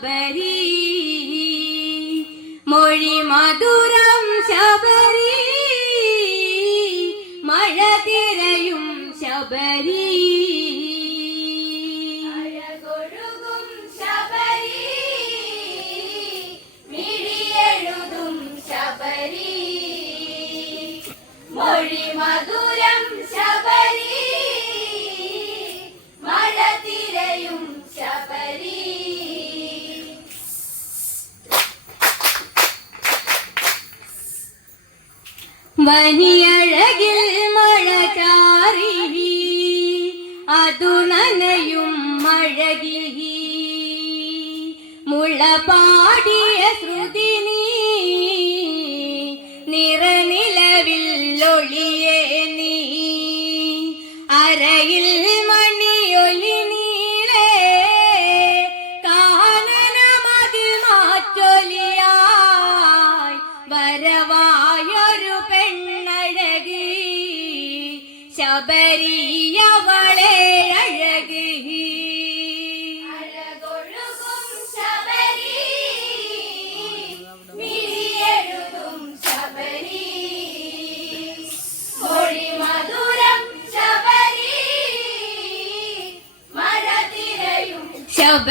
baby. വനിയഴകിൽ മഴ ചാറി അതു നനയും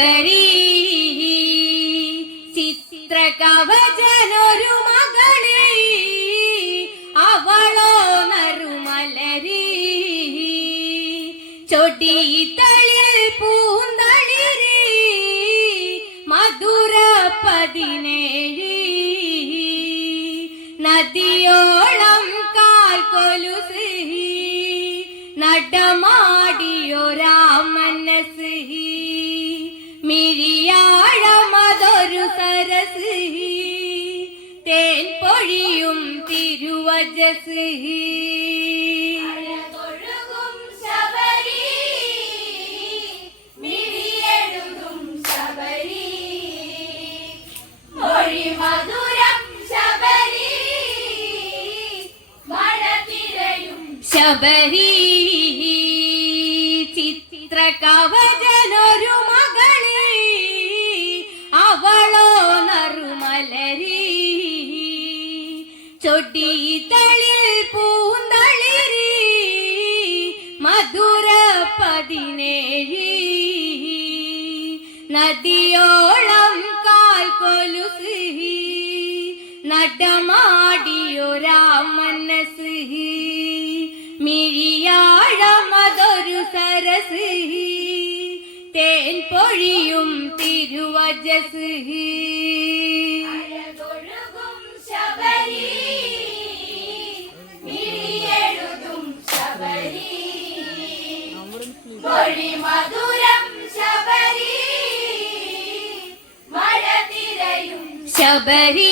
ശബരീ ചിത്രകവചനൊരു മകളെ അവളോ നറുമലരീ ചൊടിയിത്ത നദിയോളം കാൽ നടമാടിയോ നടമാടിയൊരാമനസ് മിഴിയാഴമതൊരു സരസിഹി തേൻ പൊഴിയും തിരുവജസ് ശബരീ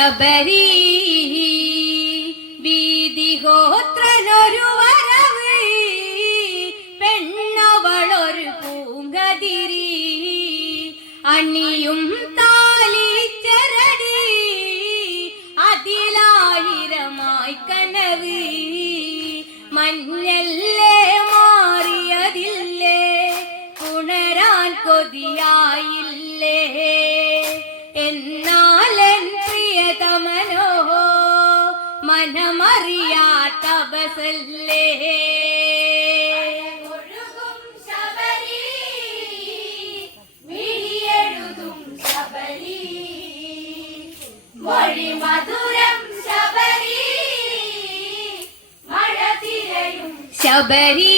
ശബരി വീതിഹോത്രനൊരു വരവ്. പെണ്ണവളൊരു പൂങ്കതിരി. അണിയും താലിച്ചരടി അതിലായിരമായി കനവ്. മഞ്ഞല്ലേ മാറിയതില്ലേ? പുണരാൻ കൊതിയായില്ലേ? എന്നാലൻ മനമറിയാത്ത ബസല്ലേ ഒഴുകും ശബരി മിഴിയെഴുതും ശബരി മൊഴി മധുരം ശബരി മഴ തിരയും ശബരി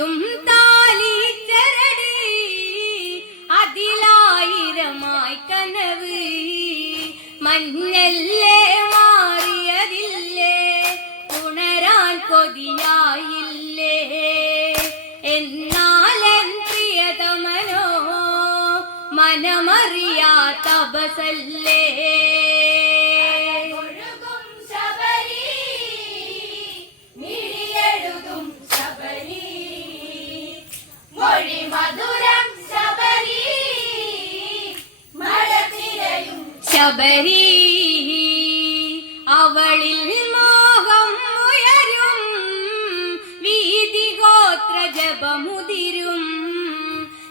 അണിയും ചരടി അതിലായിരമായി കനവ്. മഞ്ഞല്ലേ മാറിയതില്ലേ ഉണരാൻ കൊതിയായില്ലേ. എന്നാലൻ പ്രിയതമനോ മനമറിയാത്ത ബസല്ലേ. ശബരി അവളിൽ മോഹം ഉയരും വീതി ഗോത്ര ജപമുതിരും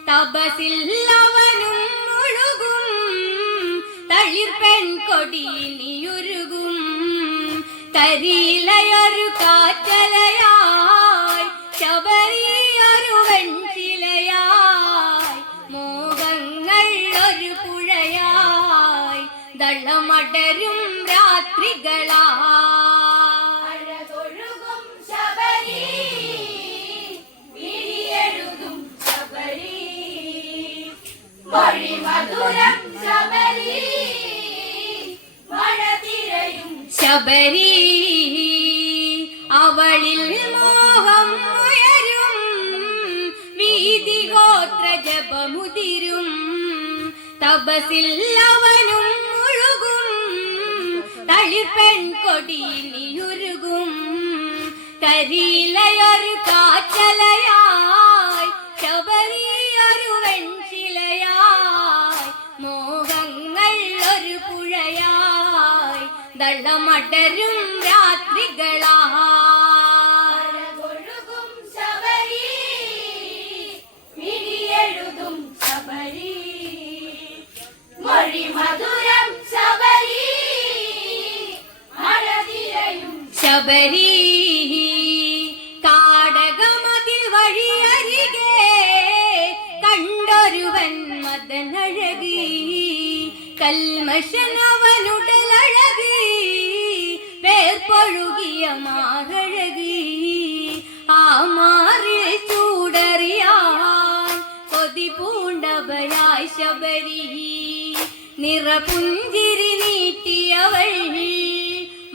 തപസിൽ അവനും മുഴുകും തളിർ പെൺകൊടിനിയുരുകും തരിയിലയൊരു കാറ്റലയായി മഴ തിരയും ശബരി അവളിൽ മോഹം ഉയരും വീതി ഗോത്ര ജപമുതിരും തപസിൽ അവനും തളിർ പെൺകൊടിനിയുരുകും. കരിയിലയൊരു കാറ്റലയായി ശബരിയൊരു വെൺശിലയായി മോഹങ്ങൾ ഒരു പുഴയായി ദളമടരും ശബരി കാടകമതിൽ വഴിയരികെ കണ്ടൊരുവൻ മദനഴകി കൽമശനവനുടലഴകി പേർപ്പൊഴുകിയ മാറഴകി. ആ മാറിൽ ചൂടറിയാൻ കൊതി പൂണ്ടവയായി ശബരി നിറപുഞ്ചിരി നീട്ടിയവൾ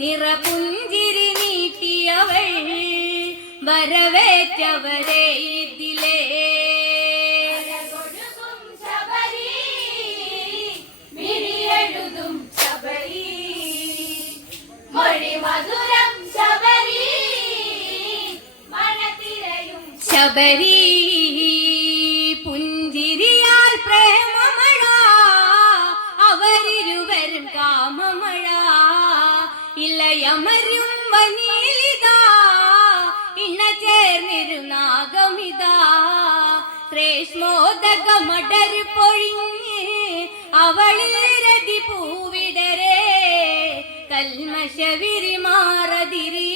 നിറപുഞ്ചിരി നീട്ടിയവൾ വരവേറ്റവരെ ഇതിലേ. ശബരി. കനകമടർ പൊഴിഞ്ഞ് അവളിൽ രതി പൂവിടരേ. കൽമശവിരി മാറതിരി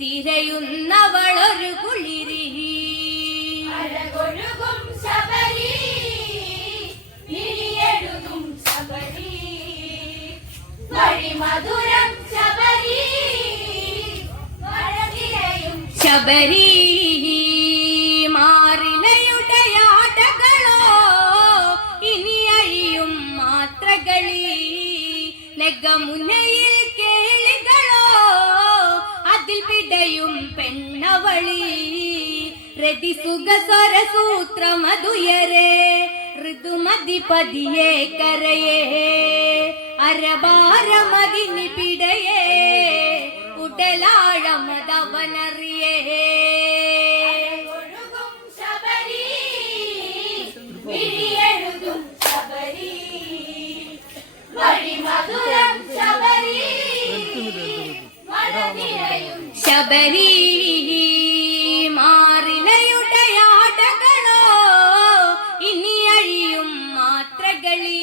തിരയുന്നവളൊരു കുളിരി. അഴകൊഴുകും ശബരി ശബരി. ശബരി ശബരി. നെഗമുനയിൽ കേളികളോ അതിൽ പിടയും പെണ്ണവളി. രതി സുഖ സ്വരസൂത്ര മധുയരേ ഋതുമതി പതിയെ കരയേ. അരഭാരമതിനി പിടയേ ഉടലാഴമതവനറിയേ. മാറിലയുടയാടകളോ ഇനി അഴിയും മാത്രകളി.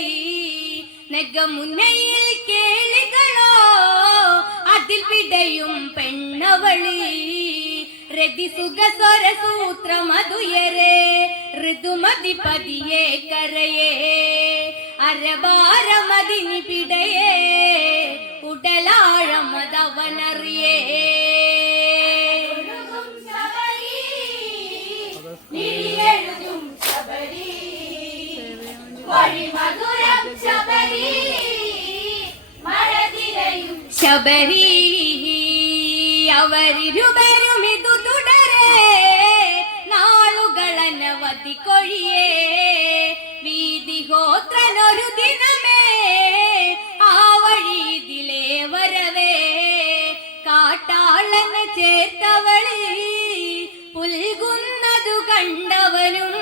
നെഗമുനയിൽ കേളികളോ അതിൽ പിടയും പെണ്ണവളി. രതി സുഖ സ്വരസൂത്ര മധുയരേ ഋതുമതി പതിയെ കരയേ. അരബാരമതിനി പിടയേ. ചേർത്തവളി പുൽകുന്നതു കണ്ടവനും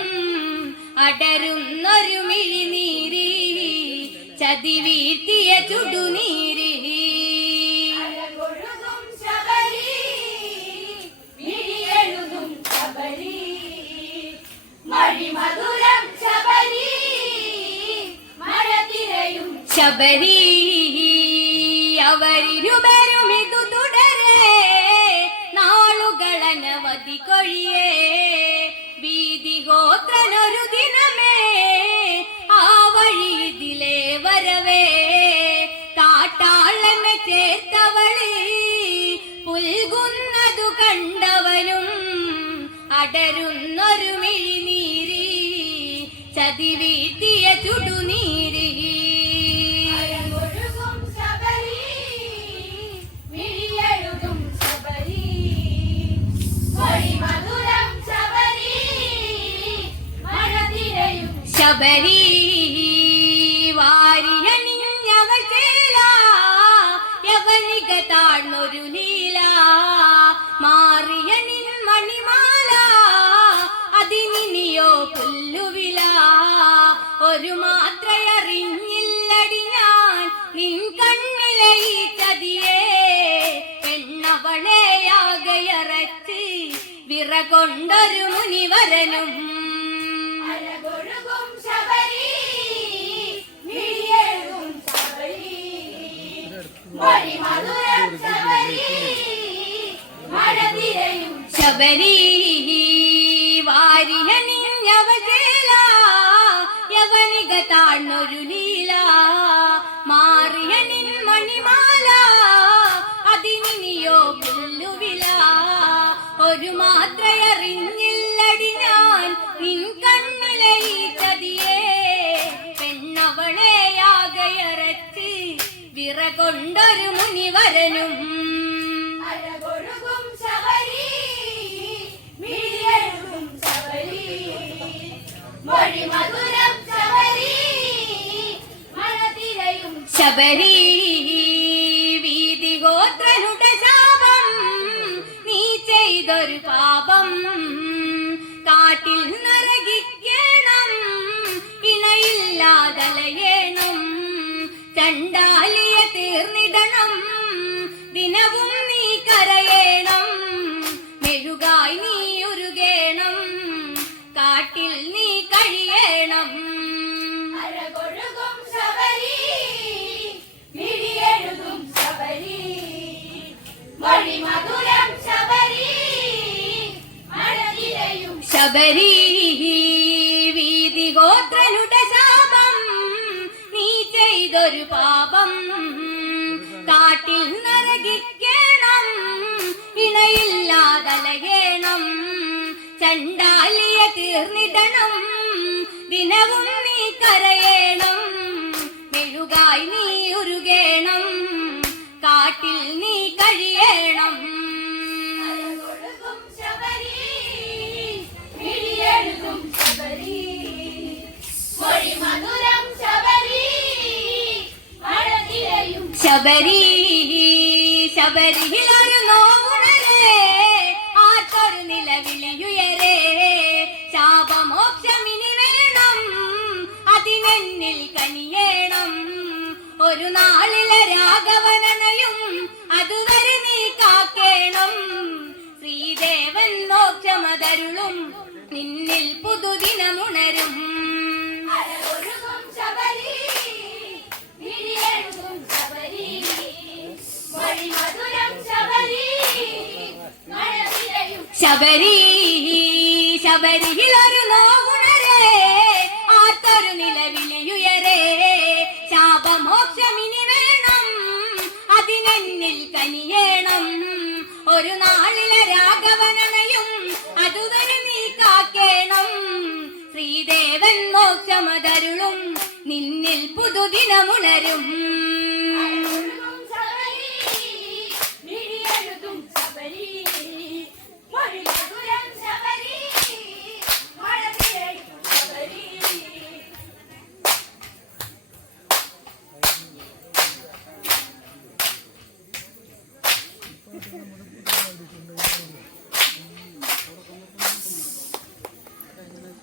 അടരുന്നൊരു മിഴിനീരി ചതി വീഴ്ത്തിയ ചുടുനീരി. ശബരി അടരുന്നൊരു മിഴിനീരി ചതി വീട്ടിയ ചുടുനീരി. ശബരി വാരിയണിഞ്ഞവൾ ചേല യവനിക താഴ്ന്നൊരു നീല ഒരു മാത്രയറിഞ്ഞില്ലടി ഞാൻ നിൻ കണ്ണിലെ ചതിയേ. പെണ്ണവളെയാകയറച്ച് വിറകൊണ്ടൊരു മുനിവരനും. ശബരി യവനിക ലീല മാറിയ നിൻ മണിമാല അതിനിയോ പുല്ലുവില. ഒരു മാത്രയറിഞ്ഞില്ലടി ഞാൻ നിൻ കണ്ണിലെ ചതിയേ. പെണ്ണവളെയാകയറച്ച് വിറകൊണ്ടൊരു മുനിവരനും ശബരി വീതിഗോത്രനുടെ ശാപം നീ ചെയ്തൊരു പാപം. കാട്ടിൽ നരകിക്കണം. ഇണയില്ലാതലയേണം Baby. രാഘവനയും അതുവരെ നീ കാക്കേണം. ശ്രീദേവൻ മോക്ഷമതരുളും നിന്നിൽ പുതുദിനമുണരും. ശബരി ശബരിയിൽ ഒരു നോവുണ കനിയേണം ഒരു നാളിലെ രാഘവനയും അതുവരെ നീ കാക്കേണം. ശ്രീദേവൻ മോക്ഷമതരുളും. നിന്നിൽ പുതുദിനമുണരും.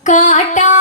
കാട്ടാ